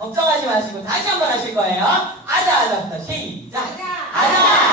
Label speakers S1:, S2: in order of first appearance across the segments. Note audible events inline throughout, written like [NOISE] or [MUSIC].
S1: 걱정하지 마시고 다시 한번 하실 거예요. 아자 아자부터 시작. 아자 아자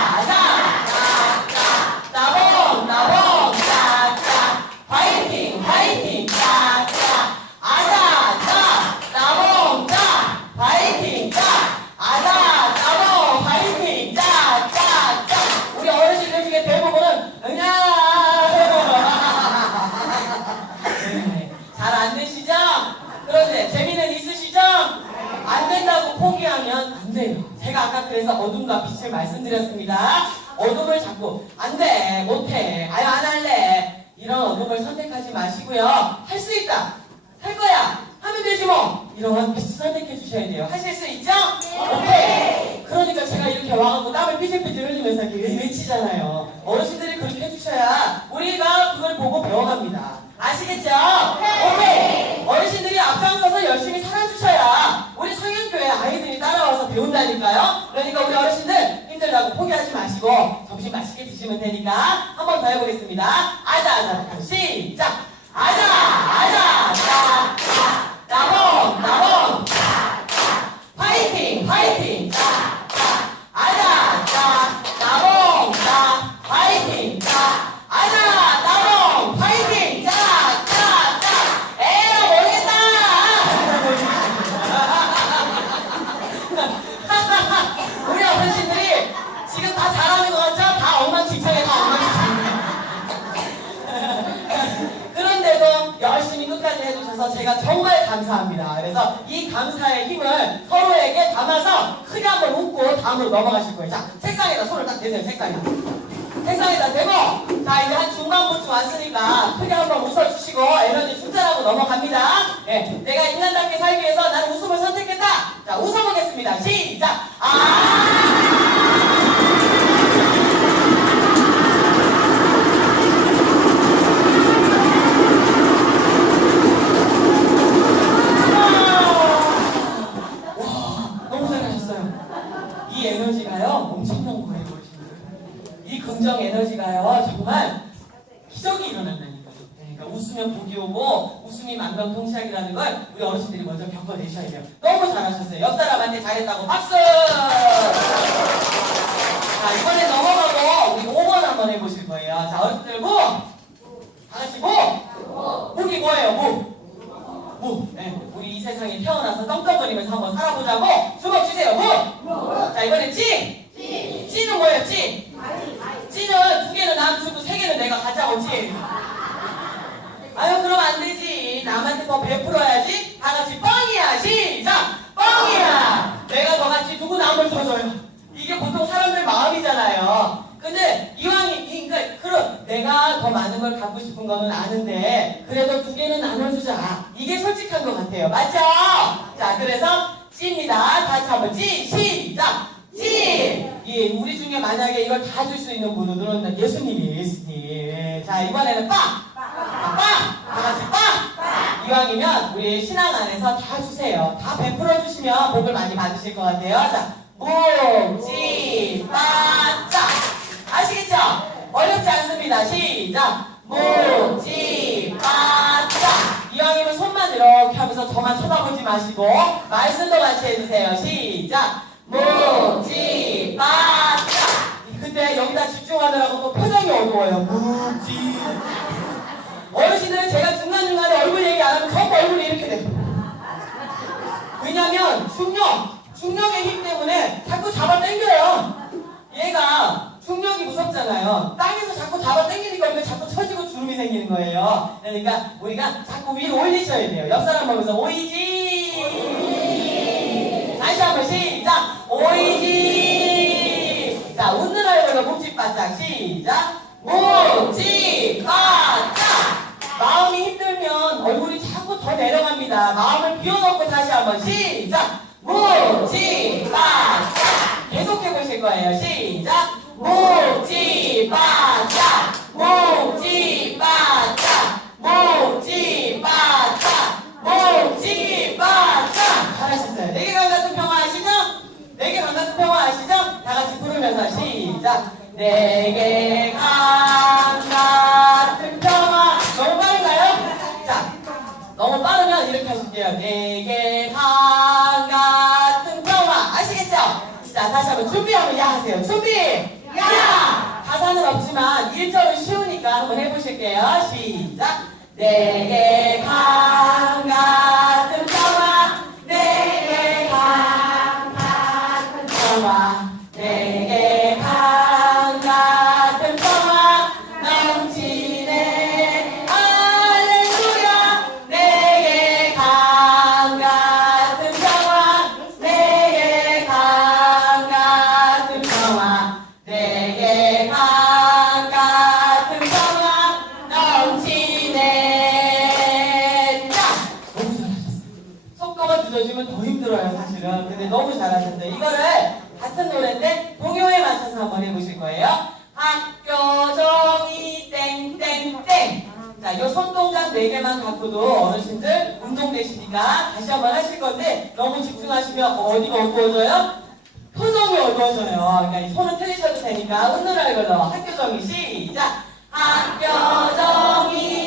S1: 빛을 말씀드렸습니다. 어둠을 자꾸 안 돼, 못 해, 아유 안 할래 이런 어둠을 선택하지 마시고요. 할 수 있다, 할 거야, 하면 되지 뭐 이런 빛을 선택해 주셔야 돼요. 하실 수 있죠? 오케이. 그러니까 제가 이렇게 와갖고 땀을 삐질삐질 흘리면서 이렇게 외치잖아요. 어르신들이 그렇게 해주셔야 우리가 그걸 보고 배워갑니다. 아시겠죠? 오케이. 어르신들이 되니까 한번 더 해보겠습니다. 아자 아자 시작. 아자 나봉 나봉 파이팅 파이팅 해주셔서 제가 정말 감사합니다. 그래서 이 감사의 힘을 서로에게 담아서 크게 한번 웃고 다음으로 넘어가실 거예요. 자, 책상에다 손을 딱 대세요, 책상에다. 책상에다 대고, 자, 이제 한 중반부쯤 왔으니까 크게 한번 웃어주시고 에너지 충전하고 넘어갑니다. 네, 내가 인간답게 살기 위해서 나는 웃음을 선택했다. 자, 웃어보겠습니다. 시작! 아! 와, 너무 잘하셨어요. 이 에너지가요, 엄청난 거예요, 어르신들. 이 긍정 정말 기적이 일어난다니까요. 네, 그러니까 웃으면 복이 오고, 웃음이 만병통치약이라는 걸 우리 어르신들이 먼저 겪어내셔야 돼요. 너무 잘하셨어요. 옆 사람한테 잘했다고 박수! 자, 이번에 넘어가고, 우리 5번 한번 해보실 거예요. 자, 어르신들 무! 다 같이 무! 무기 뭐예요, 무? 무. 네, 우리 이 세상에 태어나서 떵떵거리면서 한번 살아보자고 주먹 주세요. 무. 자 이번엔 찌. 찌는 뭐예요? 찌. 찌는 두 개는 남 주고 세 개는 내가 가자고 찌. 아유 그럼 안 되지. 남 베풀어야지. 다 같이 뻥이야. 시작. 뻥이야. 내가 더 같이 누구 더 줘요. 이게 보통 사람들 마음이잖아요. 근데 이왕이 이- 그러니까 그런 내가 더 많은 걸 갖고 싶은 거는 아는데 그래도 두 개는 나눠주자. 이게 솔직한 것 같아요. 맞죠? 자 그래서 찌입니다. 다시 한번 찌 시작. 찌. 예, 우리 중에 만약에 이걸 다 줄 수 있는 분들은 예수님이 예수님. 자 이번에는 빵. 아, 빵. 다 같이 빵. 이왕이면 우리 신앙 안에서 다 주세요. 다 베풀어 주시면 복을 많이 받으실 것 같아요. 자, 묵지 빠짝 아시겠죠? 어렵지 않습니다. 시작. 빠짝 이왕이면 손만 이렇게 하면서 저만 쳐다보지 마시고 말씀도 같이 해주세요. 시작. 빠짝 근데 여기다 집중하느라고 또 표정이 어두워요. 묵지 어르신들은 제가 왜냐면 중력, 중력의 힘 때문에 자꾸 잡아 당겨요. 얘가 중력이 무섭잖아요. 땅에서 자꾸 잡아 당기니까 우리가 자꾸 처지고 주름이 생기는 거예요. 그러니까 우리가 자꾸 위로 올리셔야 돼요. 옆 사람 보면서 오이지. 다시 한번 시작. 오이지. 자, 웃는 얼굴로 묵지 바짝 시작. 묵지 바짝. 마음이 힘들면 얼굴이 자꾸 더 내려갑니다. 마음을 비워놓고 다시 한번 시작. 묵지 바짝. 계속 해 보실 거예요. 시작. 묵지 바짝. 묵지 바짝. 잘하셨어요. 네개 감각도 평화 아시죠? 네개 감각도 평화 아시죠? 다 같이 부르면서 시작. 네개 감각 그러면 내게 강 같은 평화 아시겠죠? 자 다시 한번 준비하면 야 하세요. 준비! 야! 가사는 없지만 1절은 쉬우니까 한번 해보실게요. 시작! 내게 강 더 힘들어요 사실은 근데 너무 잘하셨어요 이거를 같은 노래인데 동요에 맞춰서 한번 해보실 거예요 학교 종이 땡땡땡 자, 이 손동작 4개만 갖고도 어르신들 운동되시니까 다시 한번 하실 건데 너무 집중하시면 어디가 어두워져요? 표정이 어두워져요. 그러니까 이 손은 틀리셔도 되니까 은느라 이 걸로 학교 정의 시작! 학교 정의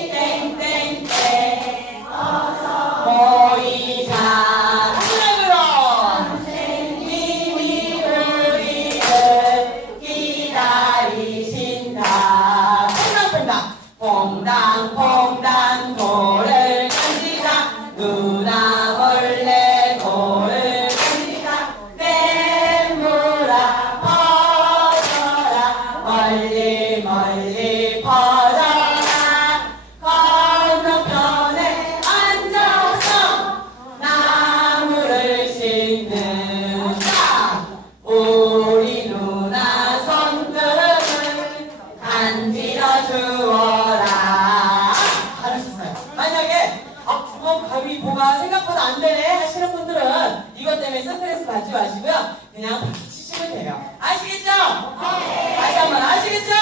S1: 红灯，红灯。 마시고요 그냥 박수 치시면 돼요 아시겠죠? 다시 한번 아시겠죠?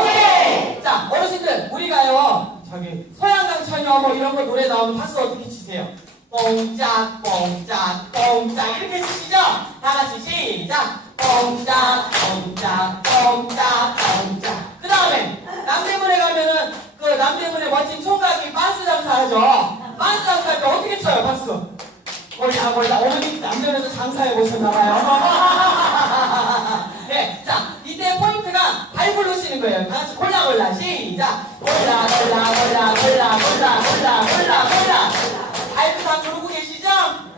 S1: 오케이 자 어르신들 우리가요 저기 소양강 처녀 뭐 이런 거 노래 나오면 박수 어떻게 치세요? 뽕짝 뽕짝 뽕짝 이렇게 치시죠? 다 같이 시작 뽕짝 뽕짝 뽕짝 뽕짝 그 다음에 남대문에 가면은 그 남대문에 멋진 총각이 반스 장사하죠 반스 장사할 때 어떻게 쳐요 박수 몰라 몰라 어머니 남대문에서 장사해 보셨나봐요 [LAUGHS] 네, 자 이때 포인트가 발 굴르시는 거예요 다 같이 골라 골라 시작 골라 골라 골라 골라 골라 골라 골라 골라 발도 다 누르고 계시죠?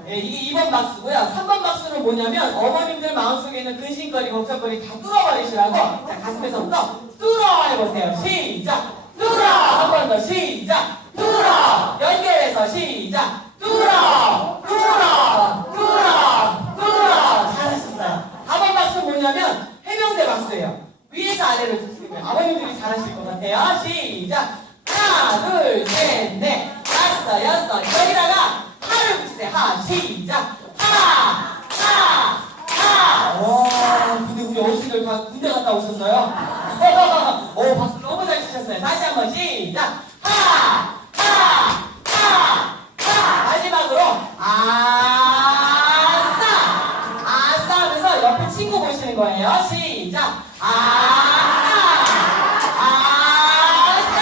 S1: 네, 이게 2번 박스고요. 3번 박스는 뭐냐면 어머님들 마음속에 있는 근심거리, 걱정거리 다 뚫어버리시라고 자 가슴에서부터 뚫어 해보세요. 시작! 뚫어! 한 번 더 시작! 뚫어! 연결해서 시작! 뚫어! 뚫어! 뚫어! 잘하셨어요. 4번 박스 뭐냐면 해병대 박스예요. 위에서 아래로 듣는 거예요. 아버님들이 잘하실 것 같아요. 시작! 하나, 둘, 셋, 넷, 다섯, 여섯. 여기다가 하를 붙이세요. 하, 시작. 하, 하, 하. 와, 근데 우리 다 군대 갔다 오셨어요? 오, [LAUGHS] 박수 너무 잘 치셨어요. 다시 시작. 하, 하, 하, 하. 마지막으로 아싸, 아싸 옆에 친구 보시는 거예요. 시작. 아싸, 아싸.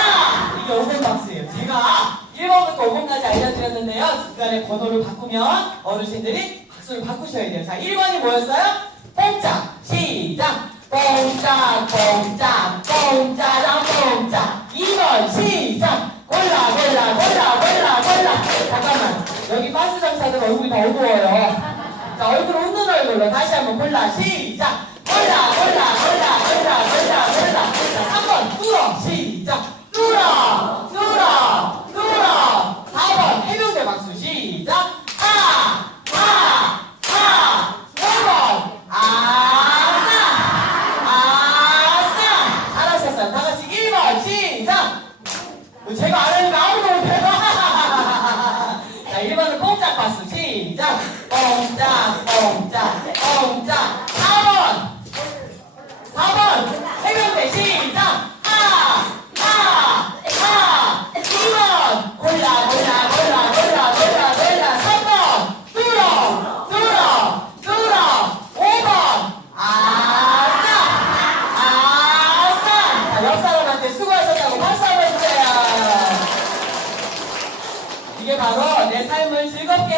S1: 이게 5번 박스예요. 제가 1번부터 5번까지 알려드렸는데요. 중간에 번호를 바꾸면 어르신들이 박수를 바꾸셔야 돼요. 자, 1번이 뭐였어요? 뽕짝. 시작. 뽕짝, 뽕짝, 뽕짜랑 뽕짝. 2번 시작. 골라, 골라, 골라, 골라, 골라. 잠깐만. 여기 바스 장사들 얼굴이 다 어두워요. 자, 얼굴 웃는 얼굴로 다시 한번 골라. 시작. 골라, 골라, 골라, 골라, 골라, 골라. 자, 3번 뚫어. 시작. 뚫어,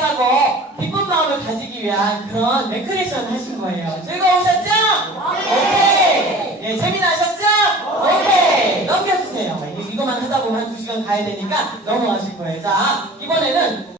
S1: 하고 기쁜 마음을 가지기 위한 그런 레크레이션을 하신 거예요. 즐거우셨죠? 오케이! 예, 재미나셨죠? 오케이! 넘겨주세요. 이거만 하다 보면 한두 시간 가야 되니까 넘어가실 거예요. 자, 이번에는